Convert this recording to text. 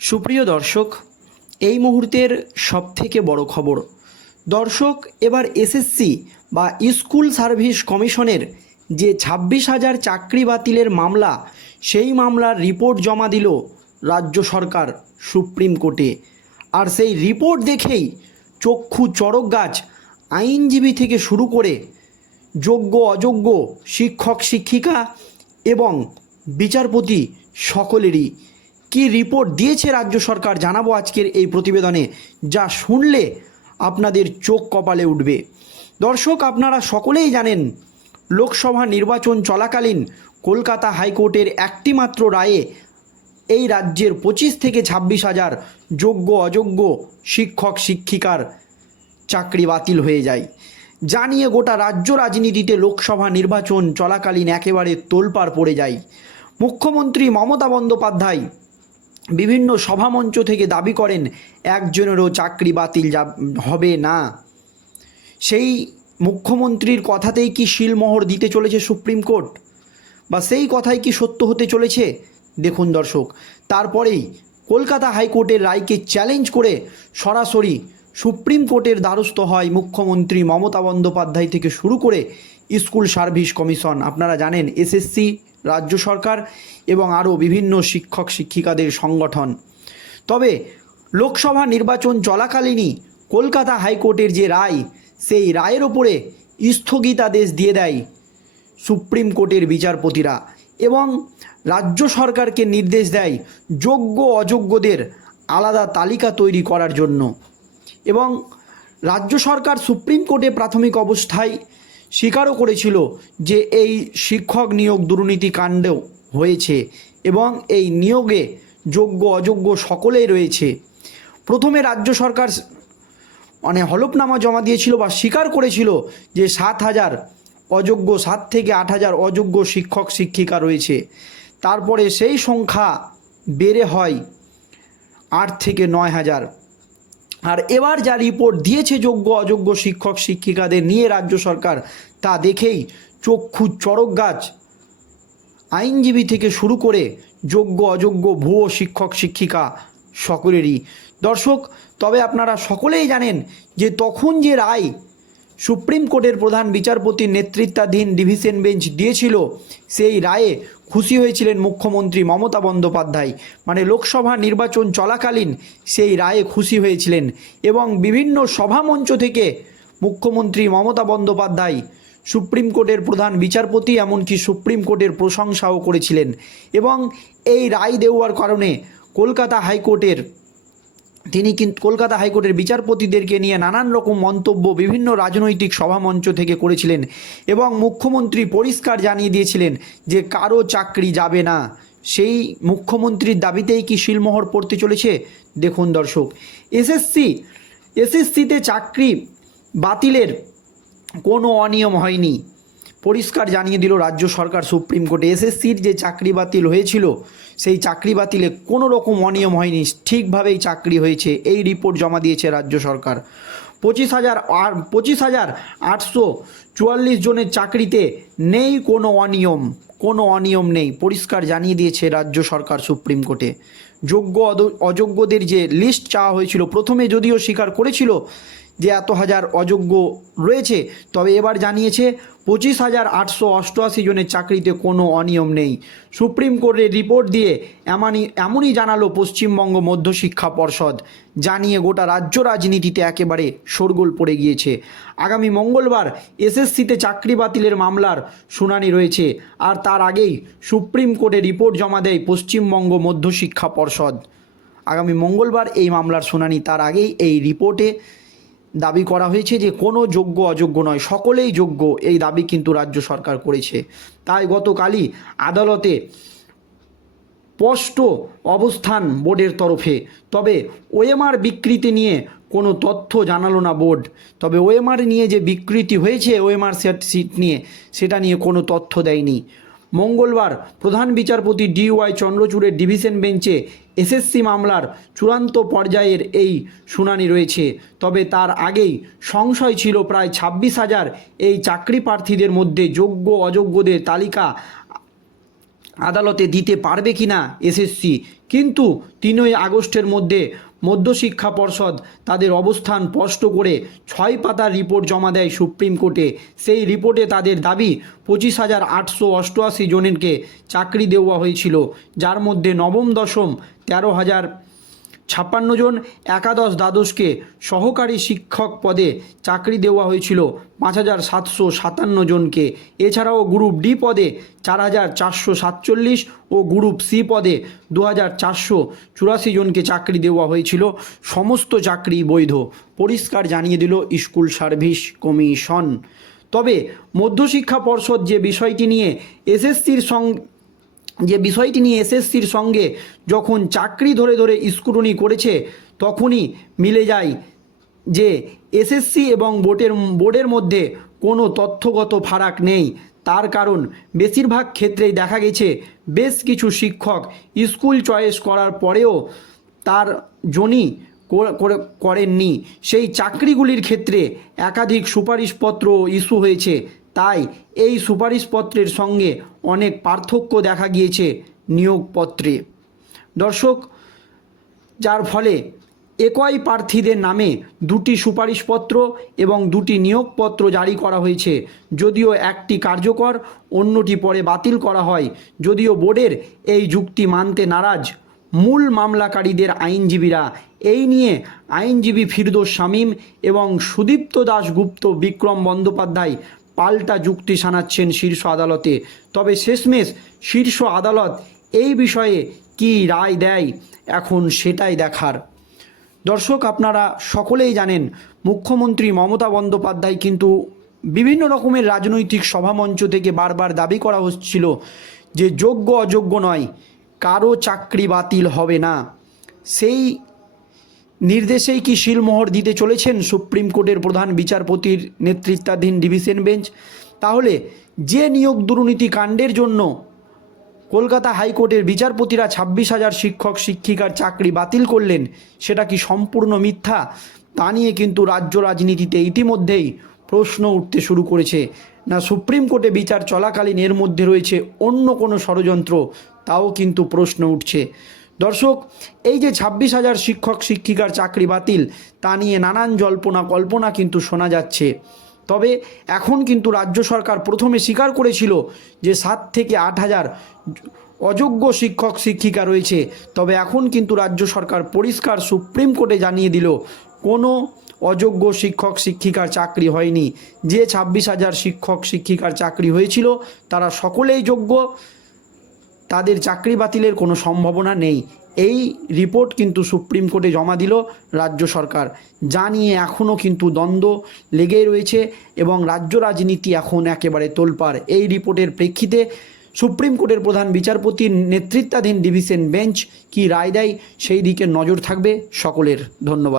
সুপ্রিয় দর্শক, এই মুহূর্তের সবথেকে বড় খবর। দর্শক, এবার এসএসসি বা স্কুল সার্ভিস কমিশনের যে ছাব্বিশ হাজার চাকরি বাতিলের মামলা, সেই মামলার রিপোর্ট জমা দিল রাজ্য সরকার সুপ্রিম কোর্টে। আর সেই রিপোর্ট দেখেই চক্ষু চড়ক গাছ আইনজীবী থেকে শুরু করে যোগ্য, অযোগ্য শিক্ষক, শিক্ষিকা এবং বিচারপতি সকলেরই কি রিপোর্ট দিয়েছে রাজ্য সরকার জানাব আজকের এই প্রতিবেদনে, যা শুনলে আপনাদের চোখ কপালে উঠবে। দর্শক, আপনারা সকলেই জানেন, লোকসভা নির্বাচন চলাকালীন কলকাতা হাইকোর্টের একটি মাত্র রায়ে এই রাজ্যের পঁচিশ থেকে ছাব্বিশ হাজার যোগ্য অযোগ্য শিক্ষক, শিক্ষিকার চাকরি বাতিল হয়ে যায়। যা নিয়ে গোটা রাজ্য রাজনীতিতে লোকসভা নির্বাচন চলাকালীন একেবারে তোলপাড় পড়ে যায়। মুখ্যমন্ত্রী মমতা বন্দ্যোপাধ্যায় বিভিন্ন সভামঞ্চ থেকে দাবি করেন, একজনেরও চাকরি বাতিল হবে না। সেই মুখ্যমন্ত্রীর কথাতেই কি শিলমোহর দিতে চলেছে সুপ্রিম কোর্ট? বা সেই কথাই কি সত্য হতে চলেছে? দেখুন দর্শক, তারপরেই কলকাতা হাইকোর্টের রায়কে চ্যালেঞ্জ করে সরাসরি সুপ্রিম কোর্টের দ্বারস্থ হয় মুখ্যমন্ত্রী মমতা বন্দ্যোপাধ্যায় থেকে শুরু করে স্কুল সার্ভিস কমিশন। আপনারা জানেন, এসএসসি রাজ্য সরকার এবং আরও বিভিন্ন শিক্ষক শিক্ষিকাদের সংগঠন। তবে লোকসভা নির্বাচন চলাকালীনই কলকাতা হাইকোর্টের যে রায়, সেই রায়ের ওপরে স্থগিতাদেশ দিয়ে দেয় সুপ্রিম কোর্টের বিচারপতিরা এবং রাজ্য সরকারকে নির্দেশ দেয় যোগ্য অযোগ্যদের আলাদা তালিকা তৈরি করার জন্য। এবং রাজ্য সরকার সুপ্রিম কোর্টে প্রাথমিক অবস্থায় স্বীকারও করেছিল যে এই শিক্ষক নিয়োগ দুর্নীতি কাণ্ডেও হয়েছে এবং এই নিয়োগে যোগ্য অযোগ্য সকলেই রয়েছে। প্রথমে রাজ্য সরকার মানে হলফনামা জমা দিয়েছিল বা স্বীকার করেছিল যে সাত হাজার অযোগ্য, সাত থেকে আট হাজার অযোগ্য শিক্ষক, শিক্ষিকা রয়েছে। তারপরে সেই সংখ্যা বেড়ে হয় আট থেকে নয় হাজার। আর এবার যা রিপোর্ট দিয়েছে যোগ্য, অযোগ্য শিক্ষক, শিক্ষিকাদের নিয়ে রাজ্য সরকার, তা দেখেই চক্ষু চড়ক গাছ। আইনজীবী থেকে শুরু করে যোগ্য, অযোগ্য, ভুয়ো শিক্ষক, শিক্ষিকা সকলেরই। দর্শক, তবে আপনারা সকলেই জানেন যে তখন যে রায় সুপ্রিম কোর্টের প্রধান বিচারপতির নেতৃত্বাধীন ডিভিশন বেঞ্চ দিয়েছিল, সেই রায়ে খুশি হয়েছিলেন মুখ্যমন্ত্রী মমতা বন্দ্যোপাধ্যায়। মানে লোকসভা নির্বাচন চলাকালীন সেই রায়ে খুশি হয়েছিলেন এবং বিভিন্ন সভামঞ্চ থেকে মুখ্যমন্ত্রী মমতা বন্দ্যোপাধ্যায় সুপ্রিম কোর্টের প্রধান বিচারপতি এমনকি সুপ্রিম কোর্টের প্রশংসাও করেছিলেন এবং এই রায় দেওয়ার কারণে কলকাতা হাইকোর্টের তিনি কিন্তু কলকাতা হাইকোর্টের বিচারপতিদেরকে নিয়ে নানান রকম মন্তব্য বিভিন্ন রাজনৈতিক সভামঞ্চ থেকে করেছিলেন এবং মুখ্যমন্ত্রী পরিষ্কার জানিয়ে দিয়েছিলেন যে কারও চাকরি যাবে না। সেই মুখ্যমন্ত্রীর দাবিতেই কি শিলমোহর পড়তে চলেছে? দেখুন দর্শক, এসএসসি, এসএসসিতে চাকরি বাতিলের কোনো অনিয়ম হয়নি। পরিষ্কার জানিয়ে দিল রাজ্য সরকার সুপ্রিম কোর্টে। এসএসসির যে চাকরি বাতিল হয়েছিল, সেই চাকরি বাতিলে কোনো রকম অনিয়ম হয়নি। ঠিকভাবেই চাকরি হয়েছে, এই রিপোর্ট জমা দিয়েছে রাজ্য সরকার। পঁচিশ হাজার আর, পঁচিশ হাজার আটশো চুয়াল্লিশ জনের চাকরিতে নেই কোনো অনিয়ম কোনো অনিয়ম নেই, পরিষ্কার জানিয়ে দিয়েছে রাজ্য সরকার সুপ্রিম কোর্টে। যোগ্য অযোগ্যদের যে লিস্ট চাওয়া হয়েছিল, প্রথমে যদিও স্বীকার করেছিল যে এত হাজার অযোগ্য রয়েছে, তবে এবার জানিয়েছে পঁচিশ হাজার আটশো অষ্টআশি জনের চাকরিতে কোনো অনিয়ম নেই। সুপ্রিম কোর্টের রিপোর্ট দিয়ে এমনই এমনই জানালো পশ্চিমবঙ্গ মধ্যশিক্ষা পর্ষদ। জানিয়ে গোটা রাজ্য রাজনীতিতে একেবারে শোরগোল পড়ে গিয়েছে। আগামী মঙ্গলবার এসএসসিতে চাকরি বাতিলের মামলার শুনানি রয়েছে, আর তার আগেই সুপ্রিম কোর্টে রিপোর্ট জমা দেয় পশ্চিমবঙ্গ মধ্যশিক্ষা পর্ষদ। আগামী মঙ্গলবার এই মামলার শুনানি, তার আগেই এই রিপোর্টে দাবি করা হয়েছে যে কোনো যোগ্য, অযোগ্য নয়, সকলেই যোগ্য। এই দাবি কিন্তু রাজ্য সরকার করেছে। তাই গতকালই আদালতে স্পষ্ট অবস্থান বোর্ডের তরফে। তবে ওএমআর বিকৃতি নিয়ে কোনো তথ্য জানালো না বোর্ড। তবে ওএমআর নিয়ে যে বিকৃতি হয়েছে, ওএমআর সেট সিট নিয়ে, সেটা নিয়ে কোনো তথ্য দেয়নি। মঙ্গলবার প্রধান বিচারপতি ডিওয়াই চন্দ্রচূড়ের ডিভিশন বেঞ্চে এসএসসি মামলার চূড়ান্ত পর্যায়ের এই শুনানি রয়েছে। তবে তার আগেই সংশয় ছিল প্রায় ছাব্বিশ হাজার এই চাকরি প্রার্থীদের মধ্যে যোগ্য অযোগ্যদের তালিকা আদালতে দিতে পারবে কি না এসএসসি। কিন্তু তিনই আগস্টের মধ্যে মধ্যশিক্ষা পর্ষদ তাদের অবস্থান স্পষ্ট করে ছয় পাতার রিপোর্ট জমা দেয় সুপ্রিম কোর্টে। সেই রিপোর্টে তাদের দাবি, পঁচিশ হাজার আটশো অষ্টআশি জনেরকে চাকরি দেওয়া হয়েছিল, যার মধ্যে নবম দশম তেরো হাজার ছাপ্পান্ন জন একাদশ দ্বাদশকে সহকারী শিক্ষক পদে চাকরি দেওয়া হয়েছিল। পাঁচ হাজার সাতশো সাতান্ন জনকে। এছাড়াও গ্রুপ ডি পদে চার হাজার চারশো সাতচল্লিশ ও গ্রুপ সি পদে দু হাজার চারশো চুরাশি জনকে চাকরি দেওয়া হয়েছিল। সমস্ত চাকরি বৈধ, পরিষ্কার জানিয়ে দিল স্কুল সার্ভিস কমিশন। তবে মধ্যশিক্ষা পর্ষদ যে বিষয়টি নিয়ে এসএসসির সঙ্গে যে বিষয়টি নিয়ে এসএসসির সঙ্গে যখন চাকরি ধরে ধরে স্ক্রুটনি করেছে, তখনই মিলে যায় যে এসএসসি এবং বোর্ডের বোর্ডের মধ্যে কোনো তথ্যগত ফারাক নেই। তার কারণ বেশিরভাগ ক্ষেত্রেই দেখা গেছে বেশ কিছু শিক্ষক স্কুল চয়েস করার পরেও তার করে- করেননি। সেই চাকরিগুলির ক্ষেত্রে একাধিক সুপারিশপত্র ইস্যু হয়েছে। তাই এই সুপারিশপত্রের সঙ্গে অনেক পার্থক্য দেখা গিয়েছে নিয়োগপত্রে দর্শক, যার ফলে একই প্রার্থীদের নামে দুটি সুপারিশপত্র এবং দুটি নিয়োগপত্র জারি করা হয়েছে। যদিও একটি কার্যকর, অন্যটি পরে বাতিল করা হয়। যদিও বোর্ডের এই যুক্তি মানতে নারাজ মূল মামলাকারীদের আইনজীবীরা। এই নিয়ে আইনজীবী ফিরদোস শামীম এবং সুদীপ্ত দাশগুপ্ত, বিক্রম বন্দ্যোপাধ্যায় পাল্টা যুক্তি শানাচ্ছেন শীর্ষ আদালতে। তবে শেষমেশ শীর্ষ আদালত এই বিষয়ে কী রায় দেয়, এখন সেটাই দেখার। দর্শক, আপনারা সকলেই জানেন, মুখ্যমন্ত্রী মমতা বন্দ্যোপাধ্যায় কিন্তু বিভিন্ন রকমের রাজনৈতিক সভামঞ্চ থেকে বারবার দাবি করা হচ্ছিল যে যোগ্য অযোগ্য নয়, কারও চাকরি বাতিল হবে না। সেই নির্দেশেই কি শিলমোহর দিতে চলেছেন সুপ্রিম কোর্টের প্রধান বিচারপতির নেতৃত্বাধীন ডিভিশন বেঞ্চ? তাহলে যে নিয়োগ দুর্নীতি কাণ্ডের জন্য কলকাতা হাইকোর্টের বিচারপতিরা ছাব্বিশ হাজার শিক্ষক, শিক্ষিকার চাকরি বাতিল করলেন, সেটা কি সম্পূর্ণ মিথ্যা? তা নিয়ে কিন্তু রাজ্য রাজনীতিতে ইতিমধ্যেই প্রশ্ন উঠতে শুরু করেছে। না, সুপ্রিম কোর্টে বিচার চলাকালীন এর মধ্যে রয়েছে অন্য কোনো ষড়যন্ত্র? তাও কিন্তু প্রশ্ন উঠছে। দর্শক, এই যে ছাব্বিশ হাজার শিক্ষক, শিক্ষিকার চাকরি বাতিল, তা নিয়ে নানান জল্পনা কল্পনা কিন্তু শোনা যাচ্ছে। তবে এখন কিন্তু রাজ্য সরকার প্রথমে স্বীকার করেছিল যে সাত থেকে আট হাজার অযোগ্য শিক্ষক, শিক্ষিকা রয়েছে। তবে এখন কিন্তু রাজ্য সরকার পরিষ্কার সুপ্রিম কোর্টে জানিয়ে দিল, কোনো অযোগ্য শিক্ষক, শিক্ষিকার চাকরি হয়নি। যে ছাব্বিশ হাজার শিক্ষক, শিক্ষিকার চাকরি হয়েছিল, তারা সকলেই যোগ্য। তাদের চাকরি বাতিলের কোনো সম্ভাবনা নেই। এই রিপোর্ট কিন্তু সুপ্রিম কোর্টে জমা দিল রাজ্য সরকার। যা নিয়ে এখনও কিন্তু দ্বন্দ্ব লেগেই রয়েছে এবং রাজ্য রাজনীতি এখন একেবারে তোলপাড়। এই রিপোর্টের প্রেক্ষিতে সুপ্রিম কোর্টের প্রধান বিচারপতির নেতৃত্বাধীন ডিভিশন বেঞ্চ কি রায় দেয়, সেই দিকে নজর থাকবে সকলের। ধন্যবাদ।